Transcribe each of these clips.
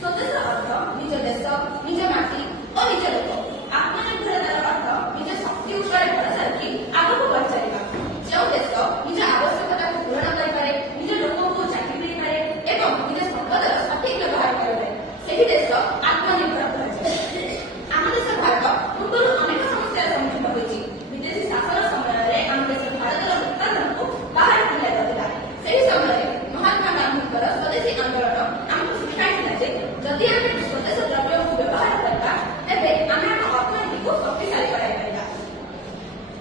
ସ୍ୱଦେଶ ଅର୍ଥ ନିଜ ଦେଶ, ନିଜ ମାଟି ଓ ନିଜ ଲୋକ। ଆତ୍ମନିର୍ଭରତାର ଅର୍ଥ ନିଜ ଶକ୍ତି ଉପରେ ଭରସା ରଖି ଆଗକୁ ବଢ଼ିଚାଲିବା। ଯେଉଁ ଦେଶ ନିଜ ଆବଶ୍ୟକତାକୁ ପୂରଣ କରିପାରେ, ନିଜ ଲୋକଙ୍କୁ ଚାକିରି ଦେଇପାରେ ଏବଂ ନିଜ ସମ୍ପଦର ସଠିକ ବ୍ୟବହାର କରିପାରେ, ସେହି ଦେଶ ଆତ୍ମନିର୍ଭର କୁହାଯାଏ। ଆମ ଦେଶ ଭାରତ ପୂର୍ବରୁ ଅନେକ ସମସ୍ୟାର ସମ୍ମୁଖୀନ ହୋଇଛି। ବିଦେଶୀ ଶାସନ ସମୟରେ ଆମ ଦେଶ ଭାରତର ଉତ୍ପାଦନକୁ ବାହାର ଦିଆଯାଉଥିଲା। ସେହି ସମୟରେ ମହାତ୍ମା ଗାନ୍ଧୀଙ୍କର ସ୍ୱଦେଶୀ ଆନ୍ଦୋଳନ ଆମକୁ ଶିଖାଇଥିଲା ଯେ ଯଦି ଆମେ ସ୍ୱଦେଶ ଦ୍ରବ୍ୟକୁ ବ୍ୟବହାର କରିବା ତେବେ ଆମେ ଆମ ଅର୍ଥନୀତିକୁ ଶକ୍ତିଶାଳୀ କରାଇପାରିବା।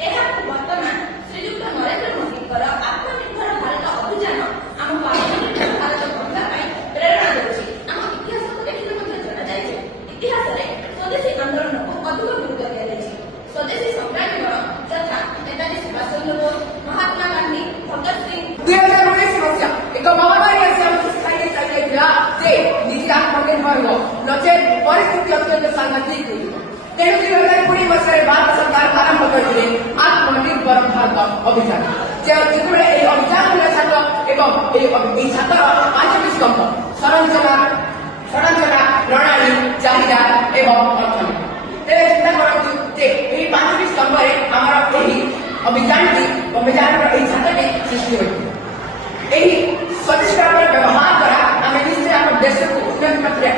ଏହାକୁ ବର୍ତ୍ତମାନ ଶ୍ରୀଯୁକ୍ତ ନରେନ୍ଦ୍ର ମୋଦୀଙ୍କର ଆତ୍ମନିର୍ଭର ଭାରତ ଅଭିଯାନ ଆମକୁ ଆତ୍ମନିର୍ଭର ଭାରତ ଗଢ଼ିବା ପାଇଁ ପ୍ରେରଣା ଦେଉଛି। ଆମ ଇତିହାସକୁ ଦେଖିଲେ ମଧ୍ୟ ଜଣାଯାଏ ଯେ ଇତିହାସରେ ସ୍ୱଦେଶୀ ଆନ୍ଦୋଳନକୁ ଅଧିକ ଗୁରୁତ୍ୱ ଦିଆଯାଇଛି। ସ୍ୱଦେଶୀ ସଂଗ୍ରାମୀଗଣ ଯଥା ନେତାଜୀ ସୁଭାଷ ଚନ୍ଦ୍ର ବୋଷ, ମହାତ୍ମା ଗାନ୍ଧୀ, ଭଗତ ସିଂ 2019 ମସିହା ଏକ ମହାମାରୀ ଆସି ଆମକୁ ଶିଖାଇ ଦେଇଥିଲା ଯେ ନିଜେ ଆତ୍ମନିର୍ଭର ହୁଅ, ନଚେତ୍ ପରିସ୍ଥିତି ଅତ୍ୟନ୍ତ ସାଂଘାତିକ ହୋଇଯିବ। ତେଣୁ 2020 ମସିହାରେ ଭାରତ ସରକାର ଆରମ୍ଭ କରିଥିଲେ ଆତ୍ମନିର୍ଭର ଭାରତ ଅଭିଯାନ। ଯେତେବେଳେ ଏହି ଅଭିଯାନ ଥିଲା ଛାତ୍ର ଏବଂ ଏହି ଛାତ୍ର 5ଟି ସ୍ତମ୍ଭ ସଂରଚନା, ପ୍ରଣାଳୀ, ଚାହିଦା ଏବଂ ଅର୍ଥନୀତି। ତେବେ ଚିନ୍ତା କରନ୍ତୁ ଯେ ଏହି 5ଟି ସ୍ତମ୍ଭରେ ଆମର ଏହି ଅଭିଯାନର ଏହି ଛାତ୍ରଟି ସୃଷ୍ଟି ହୋଇଥିଲା। ଏହି ସ୍ୱଦେଶୀ ଦ୍ରବ୍ୟର ବ୍ୟବହାର ଦ୍ୱାରା ଆମେ ନିଶ୍ଚୟ ଆମ ଦେଶକୁ ଉନ୍ନତି ପଥରେ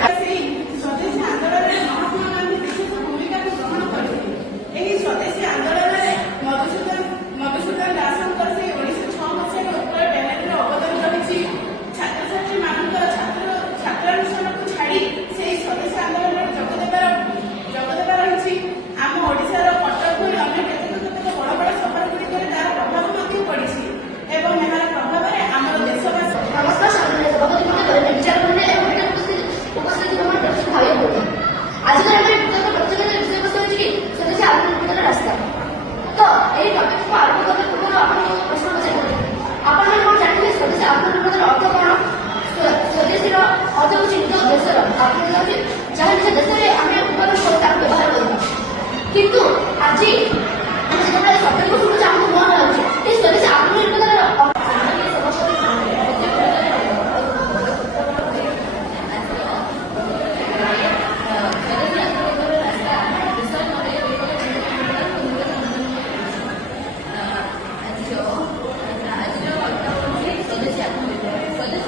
ସ୍ୱଦେଶୀ ଆନ୍ଦୋଳନରେ ମହାତ୍ମା ଗାନ୍ଧୀ ବିଶେଷ ଭୂମିକାକୁ ଗ୍ରହଣ କରିଥିଲେ। ଏହି ସ୍ୱଦେଶୀ ଆନ୍ଦୋଳନରେ ମଧୁସୂଦନ ଦାସଙ୍କର ସେ 1906 ମସିହାରେ ଉତ୍କଳ ବେଲାରୀର ଅବଦାନ ରହିଛି। ଛାତ୍ରଛାତ୍ରୀମାନଙ୍କର ଛାତ୍ରାନୁଷ୍ଠାନକୁ ଛାଡ଼ି ସେହି ସ୍ୱଦେଶୀ ଆନ୍ଦୋଳନରେ ଯୋଗଦେବା ରହିଛି। ଆମ ଓଡ଼ିଶାର କଟକ ଭଳି ଅନ୍ୟ କେତେକ ବଡ଼ ବଡ଼ ସହର ଗୁଡ଼ିକରେ ତାର ପ୍ରଭାବ ମଧ୍ୟ ପଡ଼ିଛି ଏବଂ ଏହାର ପ୍ରଭାବରେ ଆମର ଦେଶବାସୀ ନମସ୍କାର ସାଧାରଣ ସଭାପତି ମହୋଦୟ, ବିଚାର କରିଲେ ଏବଂ ଉପସ୍ଥିତି ଗ୍ରହଣ ପ୍ରତି ଭାବେ ବହୁତ ଆଜିର ଆମର ବିତର୍କ ପ୍ରତିଯୋଗିତାର ବିଷୟବସ୍ତୁ ହେଉଛି କି ସ୍ୱଦେଶୀ ଆତ୍ମନିର୍ଭରତାର ରାସ୍ତା। ତ ଏହି ଟପିକକୁ ଆରମ୍ଭ କରିବା ପୂର୍ବରୁ ଆପଣଙ୍କୁ ପ୍ରଶ୍ନ ପଚାରିବେ, ଆପଣମାନେ କଣ ଜାଣିଥିଲେ ସ୍ୱଦେଶୀ ଆତ୍ମନିର୍ଭରତାର ଅର୍ଥ କଣ? ସ୍ୱଦେଶୀର ଅର୍ଥ ହେଉଛି ନିଜ ଦେଶର, ଆତ୍ମନିର୍ଭର ହେଉଛି ଯାହା ନିଜ ଦେଶରେ ଆମେ ଉତ୍ପାଦନ କରି ତାକୁ ବ୍ୟବହାର କରିବା। କିନ୍ତୁ ଆଜି ଆମେ ଯେତେବେଳେ ଶବ୍ଦକୁ ଶୁଣୁଛୁ ଆମକୁ ନୂଆ ଲାଗୁଛି ଏହି ସ୍ୱଦେଶୀ ଆତ୍ମନିର୍ଭରତାର ସ୍ୱଦେଶୀ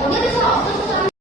ଅନ୍ୟ ଦେଶ